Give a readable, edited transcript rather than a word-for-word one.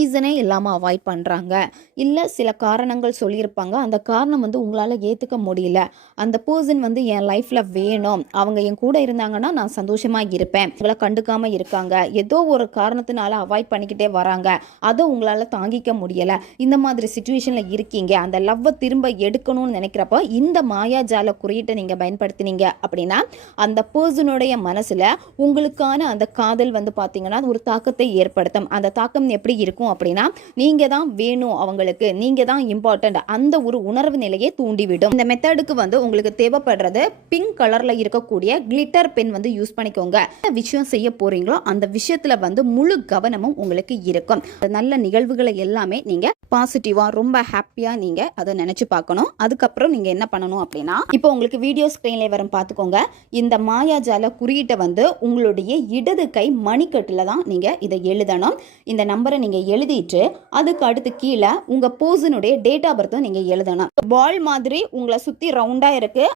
ரீசனே இல்லாமல் அவாய்ட் பண்ணுறாங்க. இல்லை சில காரணங்கள் சொல்லியிருப்பாங்க, அந்த காரணம் வந்து உங்களால் ஏற்றுக்க முடியல. அந்த பர்சன் வந்து என் லைஃப்பில் வேணும், அவங்க என் கூட இருந்தாங்கன்னா நான் சந்தோஷமாக இருப்பேன், உங்களை கண்டுக்காமல் இருக்காங்க, ஏதோ ஒரு காரணத்தினால அவாய்ட் பண்ணிக்கிட்டே வராங்க, அதை உங்களால் தாங்கிக்க முடியலை, இந்த மாதிரி சுச்சுவேஷனில் இருக்கீங்க. அந்த லவ்வை திரும்ப எடுக்கணும்னு நினைக்கிறப்போ இந்த மாயாஜால குறியீட்டை நீங்கள் பயன்படுத்தினீங்க அப்படின்னா அந்த பர்சனுடைய மனசில் உங்களுக்கான அந்த காதல் வந்து பார்த்தீங்கன்னா ஒரு தாக்கத்தை ஏற்படுத்தும். அந்த தாக்கம் எப்படி இருக்கும் அப்படின்னா, நீங்க தான் வேணும் அவங்களுக்கு, நீங்க தான் இம்பார்ட்டன்ட், அந்த ஒரு உணர்வு நிலையை தூண்டிவிடும். இந்த மெத்தடுக்கு வந்து உங்களுக்கு தேவைப்படுறது பிங்க் கலர்ல இருக்கக்கூடிய கிளிட்டர் பென் வந்து யூஸ் பண்ணிக்கோங்க. என்ன விஷயம் செய்ய போறீங்களோ அந்த விஷயத்துல வந்து முழு கவனமும் உங்களுக்கு இருக்கும். நல்ல நிகழ்வுகளை எல்லாமே நீங்க பாசிட்டிவா ரொம்ப ஹாப்பியா நீங்க அதை நினைச்சு பார்க்கணும். அதுக்கப்புறம் நீங்க என்ன பண்ணணும் அப்படின்னா, இப்போ உங்களுக்கு வீடியோ ஸ்கிரீன்ல வரும் பார்த்துக்கோங்க. இந்த மாயாஜால குறியீட்டை வந்து உங்களுடைய இடது கை மணிக்கட்டுல தான் நீங்க இதை எழுதணும். இந்த நம்பரை நீங்க எழுதிட்டு அதுக்கு அடுத்து கீழே உங்க பர்சனுடைய டேட் ஆஃப் பர்த் நீங்க எழுதணும். பால் மாதிரி உங்களை சுத்தி ரவுண்டா இருக்கு,